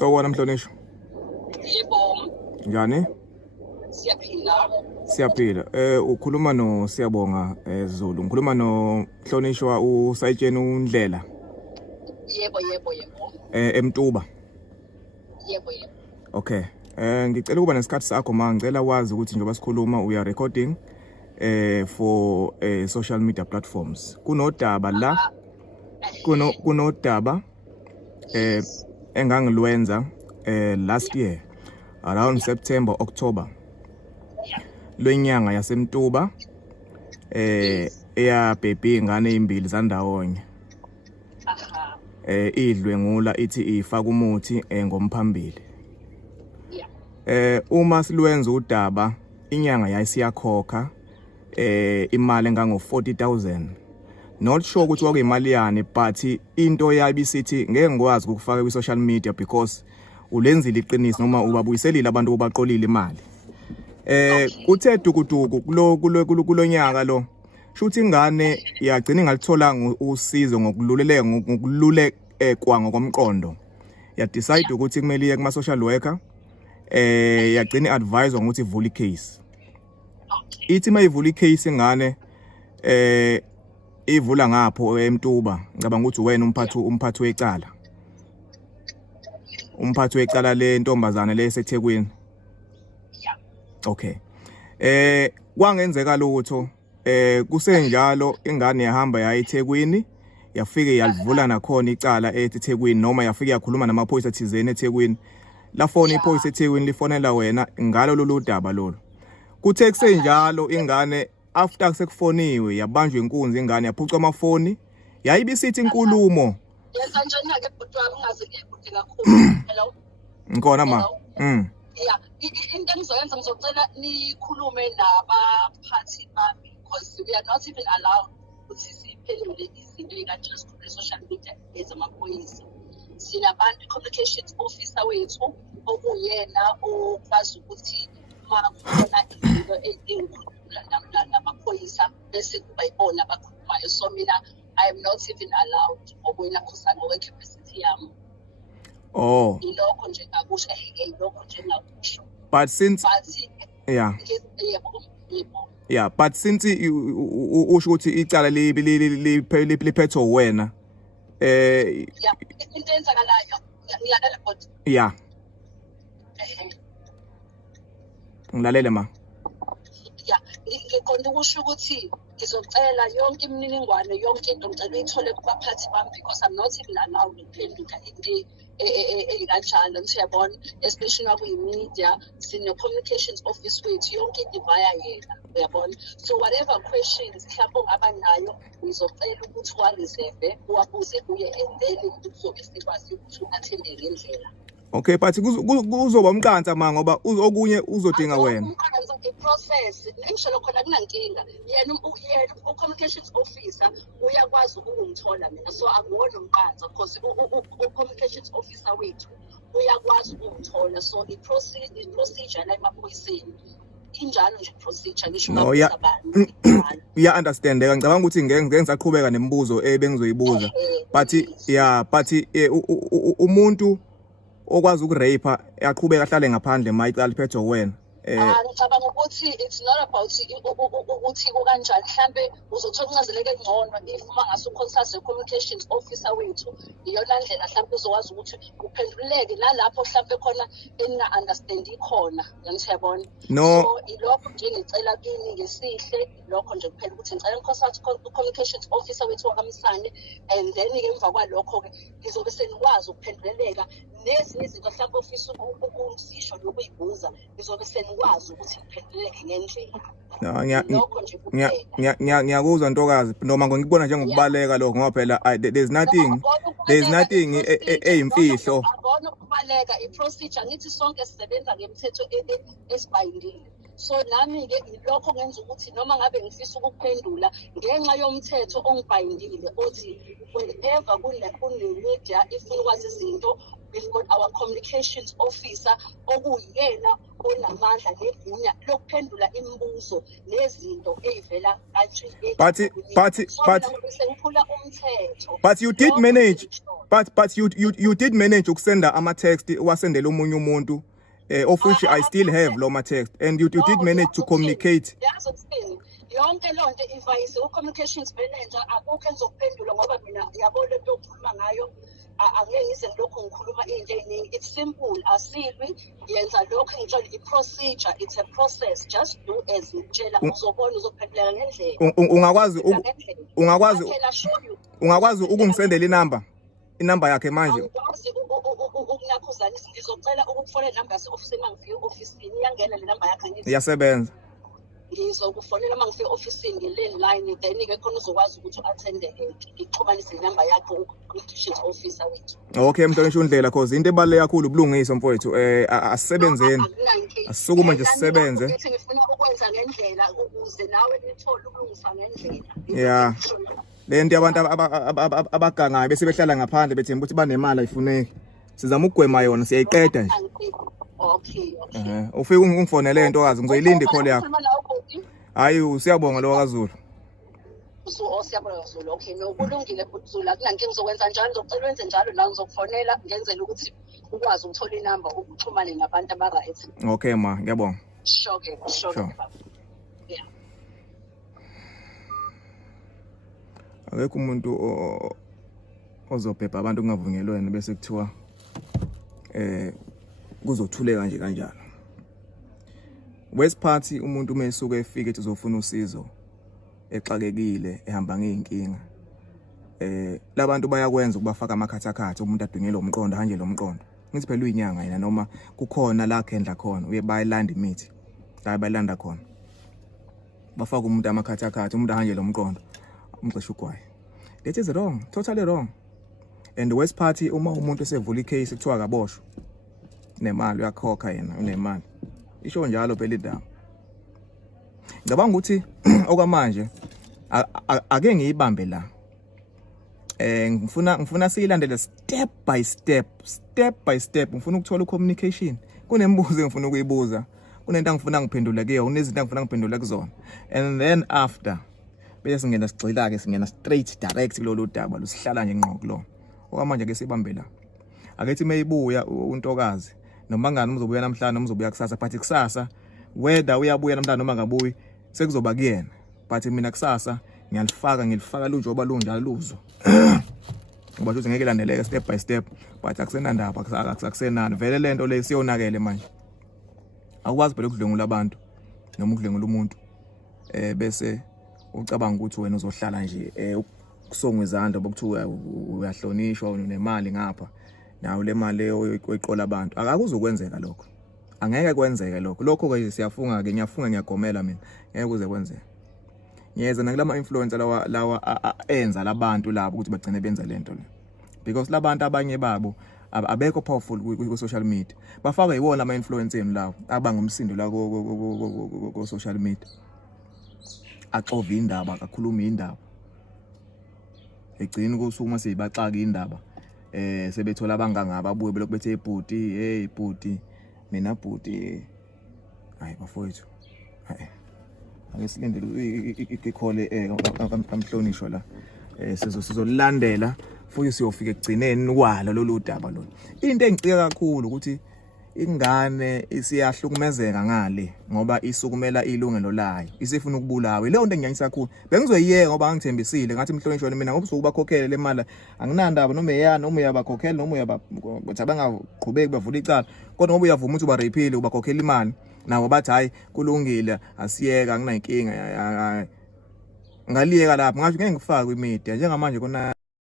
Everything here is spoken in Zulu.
Sawubona Mhlonishwa. Yebo. Njani? Siyaphila. Siyaphila. Ukhuluma no Siyabonga Zulu. Ngikhuluma no Mhlonishwa uSayitsheni uNdlela. Yebo. Emtuba. Yebo. Okay. Ngicela ukuba nesikhathi sakho ma ngicela wazi ukuthi njengoba sikhuluma uya recording for social media platforms. Kunodaba la kunodaba engangilwenza last year around September October lwenyanga yasemtuba eyabhebhi ingane ezimbili zandawonye idlwengula ithi ifaka umuthi ngomphambili. Uma silwenza udaba inyanga yayisiyakhokha imali engango 40,000. Not sure ukuthi kwakuyimali yani but into yayibisithi ngeke ngikwazi ukufaka kwi social media because ulenzile iqiniso noma ubabuyiselile abantu obaqolile imali. Uthe dukuduku kulonyaka lo shuthi ingane yagcina ingalitholanga usizo ngokululekwa ngokomqondo. Ya decide ukuthi kumele iye kuma social worker yagcina advise ukuthi ivule icase. Ithi mayivula icase ingane ivula ngapho emtuba ngicabanga ukuthi wena umphathi wecala. Umphathi wecala le ntombazane le eseThekwini. Okay. Kwangenzeka lutho kusenjalo ingane yahamba ya eThekwini yafike yalivula nakhona icala eThekwini noma yafike yakhuluma namaphoyisa thizeni eThekwini. La phone iphoyisa eThekwini lifonela wena ngalo lolu daba lolu. Kuthe kusenjalo ingane after sekufoniwe yabanjwa inkunzi ingane yaphucwa amafoni yayibisithi inkulumo. Yenza njani ke bhuti wami ungaze ngikude kakhulu. Hello. Ngikona ma. Yeah, into engizoyenza ngizocela nikhulume nabaphathi bami because we are not even allowed ukuthi siphendule izinto ezikanje ku social media ezamaphoyisa. Sinabantu communications officer wethu okuyena okwazi ukuthi makukhona izinto ezinkulu namaphoyisa bese kuba ibona abakhulumayo. So mina I am not even allowed ngokwena khosana ngokecapacity yami. Oh. Ilokho nje ngakusho ilokho nje ngakusho. But since yeah. Yeah, but since usho ukuthi icala liphethwe wena yeah, into enzakalayo ngilalela bot. Yeah. Ngilalele ma. Yeah, ngiqonda ukusho ukuthi ngizocela yonke imininingwane yonke into ngicela uyithole kubaphathi bami because I'm not even allowed ukuphendula into eyikanjalo ngiyabona especially nakuyi-media sine communications office wethu yonke into via yena uyabona. So whatever questions mhlawumbe ongaba nayo ngizocela ukuthi uwareserve uwabuze kuye and then uzobe sikwazi ukuthi uathende ngendlela. Okay, but kuzoba umqansa ma ngoba okunye uzodinga wena. Umqansa iprocess ngishelo khona kunankinga. Yena u-communications officer uyakwazi ukungithola mina so akuwona umqansa because u-communications officer wethu uyakwazi ukungithola so i-procedure la emaphoyiseni injalo nje procedure ngisho abantu. Yeah, understand. Ngicabanga ukuthi ngeke ngisaqhubeka nemibuzo bengizoyibuza. But umuntu okwazi ukurape yaqhubeka ahlale ngaphandle mayicala liphethwe wena. Ngicabanga ukuthi it's not about ukuthi kukanjani mhlambe uzothola uncazeleke ngcono if mangase uconsult communications officer wethu iyona ndlela mhlambe uzokwazi ukuthi uphenduleke nalapho mhlambe khona ena understand ikhona ngiyabona. No. So ilokho nje ngicela kini ngesihle lokho nje kuphela ukuthi ngicela uconsult communications officer wethu wakamsane and then ke emva kwalokho ke ngizobe senikwazi ukuphenduleleka nezinye izinto mhlambe ofisa ukusisho nokuyibuza ngizobe senikwazi ukuthi ngiphenduleke ngendlela. Ngiyakuzwa ntokazi noma ngikubona nje ngokubaleka lokho ngoba phela there's nothing eyimfihlo. Akona ukubaleka iprocedure ngithi sonke sisebenza ngemithetho esibhayindile. So nami-ke ilokho ngenza ukuthi noma ngabe ngifisa ukuphendula ngenxa yomthetho ongibhayindile othi whenever kune-media ifuna ukwazi izinto, we've got our communications officer okuyena onamandla negunya lokuphendula imibuzo nezinto ey'vela kanje. But you did manage, but you did manage ukusenda ama-text wasendela omunye umuntu of which I still have loma text, and you did manage to communicate. Yonke loo nto ivayise u-communications manager akukho engizokuphendula ngoba mina yabona into okhuluma ngayo angeke ngize ngilokhu ngikhuluma into ey'ningi. It's simple, asilwi, yenza lokho engitshela i-procedure, it's a process, just do as ngitshela uzobona uzophenduleka ngendlela. Ungakwazi ukungisendela inamba yakhe manje. Ukunakhuzana ngizocela ukufonela inamba yase-ofisini uma ngifika e-ofisini iyangena le namba yakhe ngithi iyasebenza. Ngizokufonela uma ngifika e-ofisini nge-landline, then-ke khona uzokwazi ukuthi u-attende-ke ngixhumanise inamba yakho ku-communications officer wethu. Okay, Mhlonishwa uNdlela, cause into ebaluleke kakhulu ubulungiswa mfowethu. Asisebenzeni. Asisukume nje sisebenze. Ngifuna ukwenza ngendlela ukuze nawe nithole ukulungisa ngendlela. Yeah. Le nto abantu abagangayo bese behlala ngaphandle bethemba ukuthi banemali ayifuneki. Sizama ukugwema yona, siyayiqeda nje. Okay. Ufike ungifonele ntokazi ngizoyilinda i-call yakho. Hayi siyabonga lo kaZulu. Siyabonga Zulu. Okay, no kulungile Zulu, akunankinga ngizokwenza njalo, ngizocela wenze njalo nawe ngizokufonela ngenzela ukuthi ukwazi ukuthola inamba ukuxhumane nabantu aba-right. Okay ma, ngiyabonga. Sure. Yeah. Akekho umuntu ozobhebha abantu kungavunyelwene bese kuthiwa kuzothuleka nje kanjalo. West Party umuntu mesuke efike ethi uzofuna usizo exakekile ehamba ngeenkinga. Labantu bayakwenza ukubafaka amakhathakhatha umuntu adunyelwe umqondo hanjele umqondo. Ngithi phela uyinyanga yena noma kukhona la khendla khona uye bayilanda imithi. La bayilanda khona. Bafaka umuntu amakhathakhatha umuntu ahanjele umqondo. Umxesha ugwaye. That is wrong, totally wrong. And the West Party uma umuntu esevula icase kuthiwa kaboshwe nemali uyakhokha yena unemali. Isho njalo phela idaba. Ngicabanga ukuthi okwamanje ake ngiyibambe la. Ngifuna siyilandele step by step. Ngifuna ukuthola communication. Kunembuzo engifuna ukuyibuza. Kunento engifuna ngiphendule kuyo, kunezinto engifuna ngiphendule kuzona. And then after bese singena sigxila ke singena straight direct kulolu daba lusihlala nje ngqo kulo. Okwamanje ke sibambe la. Akethi mayibuya untokazi noma ngani uzobuya namhlanje noma uzobuya kusasa, but kusasa whether uyabuya namhlanje noma ngabuyi sekuzoba kuyena. But mina kusasa ngilifaka lunjoba lunjalo luzo. Ngoba uthi ngeke landeleke step by step, but akusena ndaba akusenani. Vele lento le siyonakele manje. Akwazi phela ukudlengula abantu noma ukudlengula umuntu bese ucabanga ukuthi wena uzohlala nje ukusonga izandla bokuthiwa uyahlonishwa unemali ngapha nawe le mali oyiqola abantu. Akakuzokwenzeka lokho. Angeke kwenzeke lokho. Lokho ke siyafunga ke ngiyagomela mina. Ngeke kuze kwenzeke. Ngiyeza nakulama influencer lawa enza labantu labo ukuthi bagcine benza lento le. Because labantu abanye babo abekho powerful ku social media. Bafaka yiwona ama influencers lawo abangumsindo la ku social media. Axova indaba akakhuluma indaba. Egcina kusukuma sibaxaka indaba. Sebethola abangangaba abuye belokhu bethe ibhuti, hey ibhuti, mina bhuti. Hayi bafowethu. Hayi. Ake silindele ikhole amhlonishwa la. Sizolandela futhi siyofika egcineni kwalo lolu daba lolu. Into engicika kakhulu ukuthi ingane isiyahlukumezeka ngale ngoba isukumela ilungelo layo. Isifuna ukubulawa. Leyo nto engiyanyisa kakhulu. Bengizoyiyeka ngoba ngithembisile ngathi mhlonishwa mina ngoba usuke bakhokhele le mali. Anginandaba noma eyana noma uyabakhokhela noma bathi abangaqhubeki bavula icala. Kodwa ngoba uyavuma ukuthi uba rapile ubakhokhela imali. Nawo bathi hayi kulungile asiyeka anginankinga. Ngaliyeka lapho ngasho ngeke ngifake kwimedia njengamanje kona